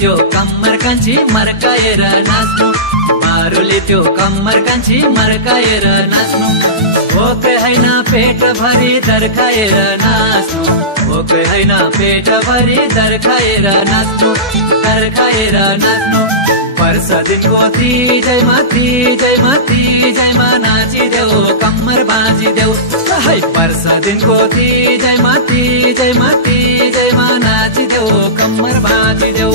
त्यो कम्मर कान्छी मर्काएर नाच्नु मारुले त्यो कम्मर कान्छी मर्काएर नाच्नु भोकै हैन पेट भरि दर्खाएर नाच्नु भोकै हैन पेट भरि दर्खाएर नाच्नु वर्ष दिनको तीजैमा नाचिदेऊ कम्मर बाँचिदेऊ है वर्ष दिनको तीजैमा नाचिदेऊ कम्मर बाँचिदेऊ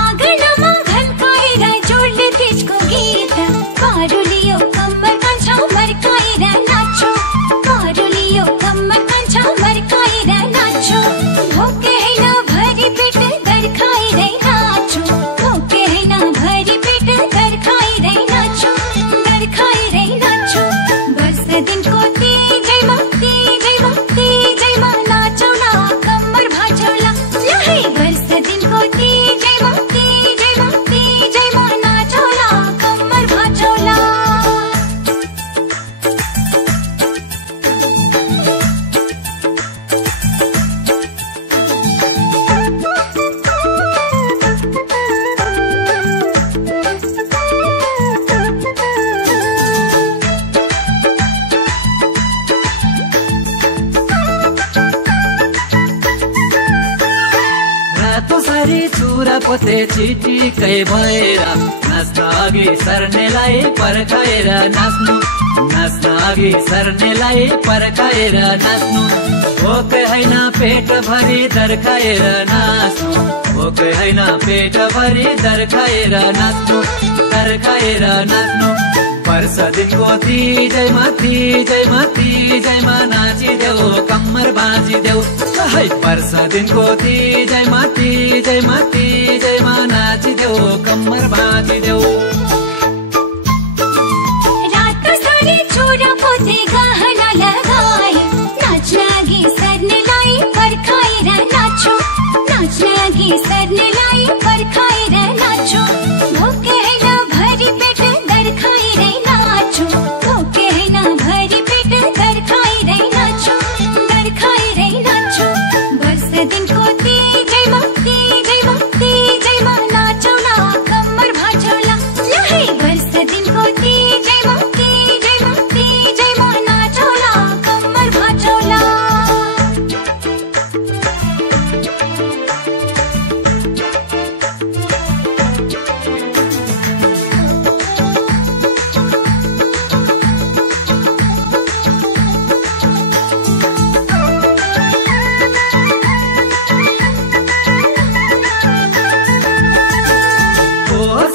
आँगनमा घन्काएर जोडले तेजको गीत मारुलियो कम्मर कान्छा मर्काएर नाच्यो मारुलियो कम्मर कान्छा मर्काएर नाच्यो भोकै हैन भरि पेट दर्खाएर नाच्यो भोकै हैन भरि पेट दर्खाएर नाच्यो वर्ष दिनको तीजैमा नाचौला कम्मर भाँचौला लहै वर्ष दिनको तीजैमा नाचौला कम्मर भाँचौला रातो सारी चुरा पोते चिटिकै भएर नाच्न अघि सर्नेलाई पर्खाएर नाच्नु पर्खाएर नाच्नु भोकै हैन पेट भरि दर्खाएर नाच्नु भोकै हैन पेट भरि दर्खाएर नाच्नु वर्ष दिनको तीजैमा नाचिदेऊ कम्मर बाँचिदेऊ है वर्ष दिनको तीजैमा नाचिदेऊ कम्मर बाँचिदेऊ रातो साडी चुरा पोते गहना लगाए नाच्न अघि सर्नेलाई पर्खाएर नाच्यो भोकै हैन भरि पेट दर्खाएर नाच्यो भोकै हैन भरि पेट दर्खाएर नाच्यो वर्ष दिनको तीजैमा नाचौला कम्मर भाँचौला लहै वर्ष दिनको तीजैमा नाचौला कम्मर भाँचौला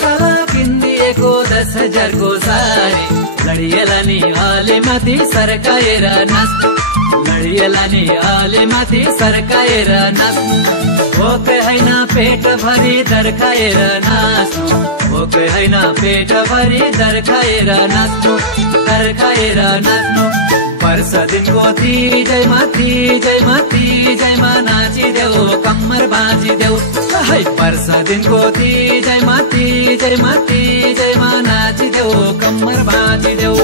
साला किनिदिएको 10,000 को सारी लडिएला नि आले माथि सर्काएर नाच्नु भोकै हैन पेट भरि दर्खाएर नाच्नु भोकै हैन पेट भरि दर्खाएर नाच्नु वर्ष दिनको तीजैमा नाचिदेऊ कम्मर बाँचिदेऊ है वर्ष दिनको तीजैमा नाचिदेऊ कम्मर बाँचिदेऊ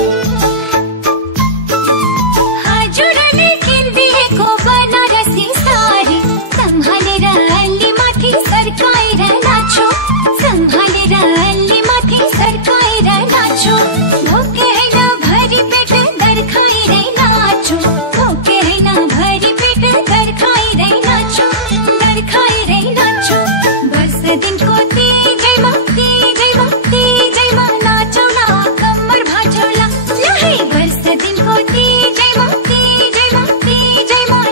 हजुरले किनिदिएको बनारसी साडी सम्हालेर अलि माथि सर्काएर नाच्यो भोकै हैन भरि पेट दर्खाएर नाच्यो भोकै हैन भरि पेट दर्खाएर नाच्यो वर्ष दिनको तीजैमा नाचौला कम्मर भाँचौला लहै वर्ष दिनको तीजैमा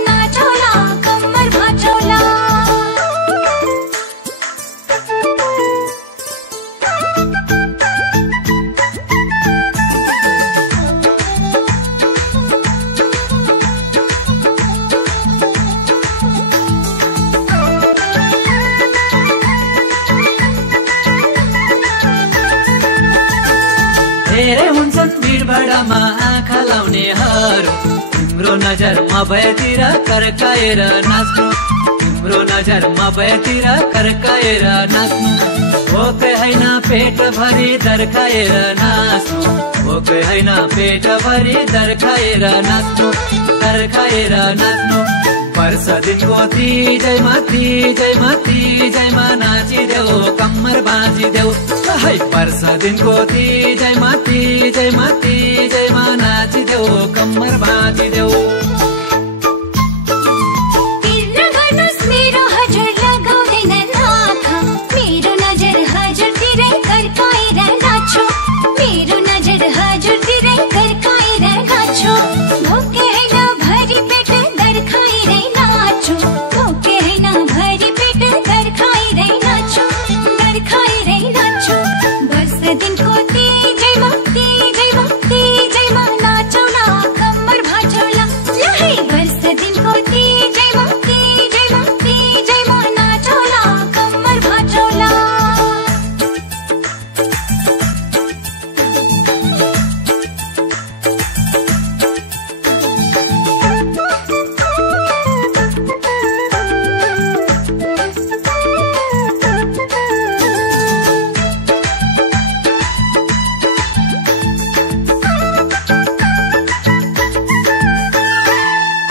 नाचौला कम्मर भाँचौला धेरै हुन्छन् भिडभाडमा आँखा लाउनेहरू तिम्रो नजर मभएतिर कर्काएर नाच्नु भोकै हैन पेट भरि दर्खाएर नाच्नु भोकै हैन पेट भरि दर्खाएर नाच्नु वर्ष दिनको तीजैमा तीजैमा तीजैमा नाचिदेऊ कम्मर बाजिदेऊ है वर्ष दिनको तीजैमा तीजैमा तीजैमा नाचिदेऊ कम्मर बाजिदेऊ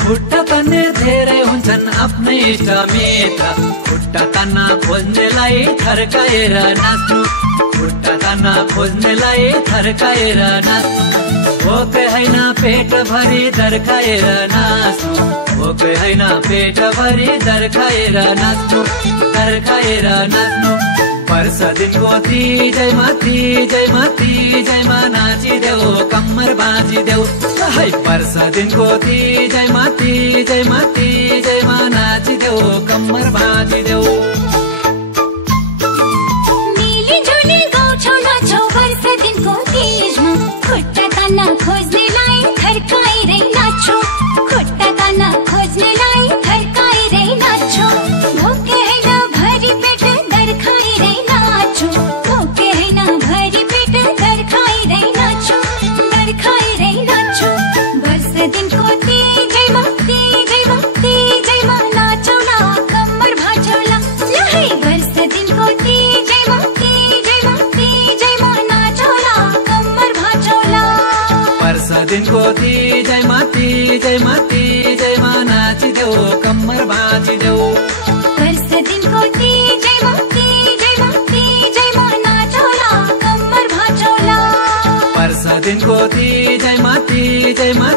खुट्टा तान्ने धेरै हुन्छन् आफ्नै इष्टमित्र खुट्टा तान्न खोज्नेलाई थर्काएर नाच्नु खुट्टा तान्न खोज्नेलाई थर्काएर नाच्नु भोकै होइन पेट भरि दर्खाएर नाच्नु भोकै होइन पेट भरि दर्खाएर नाच्नु दर्खाएर नाच्नु वर्ष दिनको तीजैमा तीजैमा तीजैमा नाचिदेऊ कम्मर बाजिदेऊ है वर्ष दिनको तीजैमा तीजैमा तीजैमा नाचिदेऊ कम्मर बाजिदेऊ मिलिजुली गाउँछौ नाच्छौ वर्ष दिनको तीजमा खुट्टा तान्न खोज्नेलाई थर्काइरै नाच्छौ खुट्टा तान्न खोज्नेलाई थर्काइरै नाच्छौ भोकै होइन भरि पेट दर्खाइरै नाच्छौ भोकै होइन भरि पेट दर्खाइरै नाच्छौ दर्खाइरै नाच्छौ वर्ष दिनको तीजैमा तीजैमा तीजैमा नाचौ न कम्मर भाँचौला ल है वर्ष दिनको तीजैमा तीजैमा तीजैमा नाचौ न कम्मर भाँचौला वर्ष दिनको तीजैमा तीजैमा तीजैमा नाचिदेऊ कम्मर बाजिदेऊ वर्ष दिनको तीजैमा तीजैमा तीजैमा नाचौ न कम्मर भाँचौला वर्ष दिनको तीजैमा तीजैमा